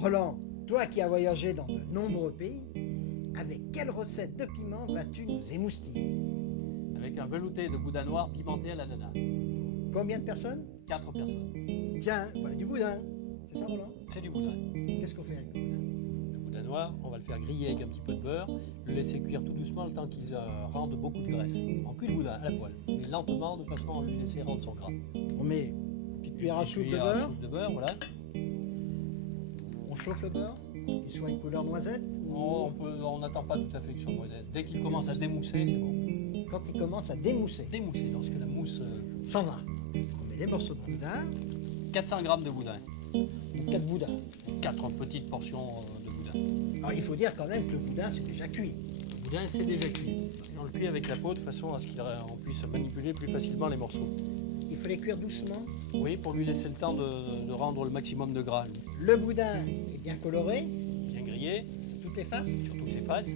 Roland, toi qui as voyagé dans de nombreux pays, avec quelle recette de piment vas-tu nous émoustiller? Avec un velouté de boudin noir pimenté à l'ananas. Combien de personnes? 4 personnes. Tiens, voilà du boudin. C'est ça, Roland? C'est du boudin. Qu'est-ce qu'on fait avec le boudin? Le boudin noir, on va le faire griller avec un petit peu de beurre, le laisser cuire tout doucement le temps qu'il rende beaucoup de graisse. On cuit le boudin à la poêle, mais lentement de façon à lui laisser rendre son gras. On met une petite cuillère à soupe de Cuillère beurre. soupe de beurre, voilà. On chauffe le beurre, qu'il soit une couleur noisette. On n'attend pas tout à fait que sur noisette. Dès qu'il commence à démousser, c'est bon. Quand il commence à démousser, Démousser, lorsque la mousse... s'en va. On met les morceaux de boudin, 400 g de boudin. ou 4 boudins. 4 petites portions de boudin. Alors il faut dire quand même que le boudin c'est déjà cuit. Le boudin, c'est déjà cuit. On le cuit avec la peau de façon à ce qu'on puisse manipuler plus facilement les morceaux. Il faut les cuire doucement. Oui, pour lui laisser le temps de rendre le maximum de gras. Le boudin est bien coloré, Bien grillé, c'est toutes les faces. sur toutes ses faces.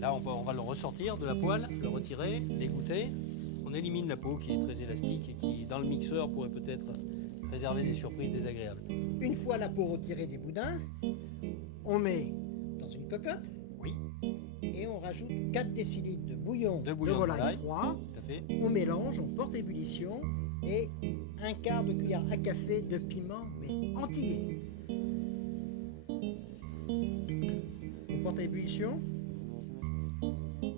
Là, on va le ressortir de la poêle, le retirer, l'égoutter. On élimine la peau qui est très élastique et qui, dans le mixeur, pourrait peut-être réserver des surprises désagréables. Une fois la peau retirée des boudins, on met dans une cocotte Oui, et on rajoute 4 décilitres de bouillon De bouillon de volaille volaille. froid. tout à fait. On mélange, on porte à ébullition et un quart de cuillère à café de piment, mais entier. On porte à ébullition.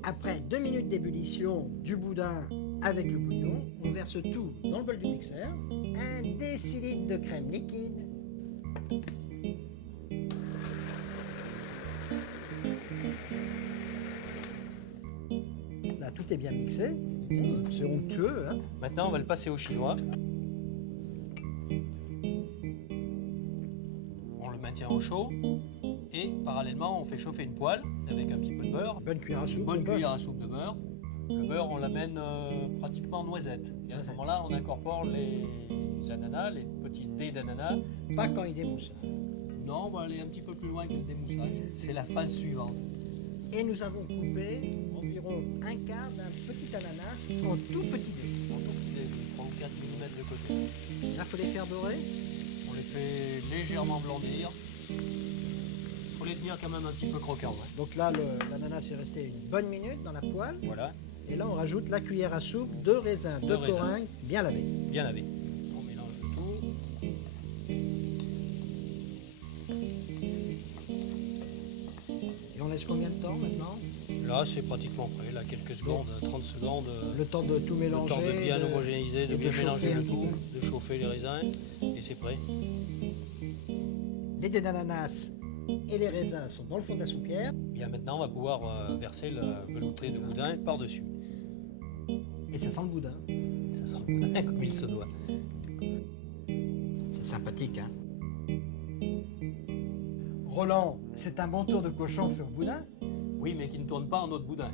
Après 2 minutes d'ébullition du boudin avec le bouillon, on verse tout dans le bol du mixeur. 1 décilitre de crème liquide. Là, tout est bien mixé. C'est onctueux, hein? Maintenant, on va le passer au chinois. On le maintient au chaud. Et parallèlement, on fait chauffer une poêle avec un petit peu de beurre. Bonne cuillère à soupe. Bonne de beurre. cuillère à soupe de beurre. Le beurre, on l'amène pratiquement noisette. Et à ce moment-là, on incorpore les ananas, les petits dés d'ananas. Pas quand il démousse. Non, on va aller un petit peu plus loin que le démoussage. C'est la phase suivante. Et nous avons coupé environ un quart d'un petit ananas en tout petit dés. En tout petit dé, de 3 ou 4 mm de côté. Là, il faut les faire dorer. On les fait légèrement blondir. Il faut les tenir quand même un petit peu croquants. Ouais. Donc là, l'ananas est resté une bonne minute dans la poêle. Voilà, Et là, on rajoute la cuillère à soupe de raisin de De raisin. Coringue bien lavé. bien lavé. On mélange le tout. Et on laisse combien de temps maintenant? Là, c'est pratiquement prêt. Là, quelques secondes, 30 secondes. Le temps de tout Le mélanger. temps de bien homogénéiser, de et bien de mélanger chauffer un le petit tout, de chauffer les raisins, et c'est prêt. Les dés d'ananas et les raisins sont dans le fond de la soupière. Bien maintenant, on va pouvoir verser le velouté de boudin par-dessus. Et ça sent le boudin. Ça sent le boudin comme il se doit. C'est sympathique, hein? Roland, c'est un bon tour de cochon fait au boudin? Oui, mais qui ne tourne pas en eau de boudin.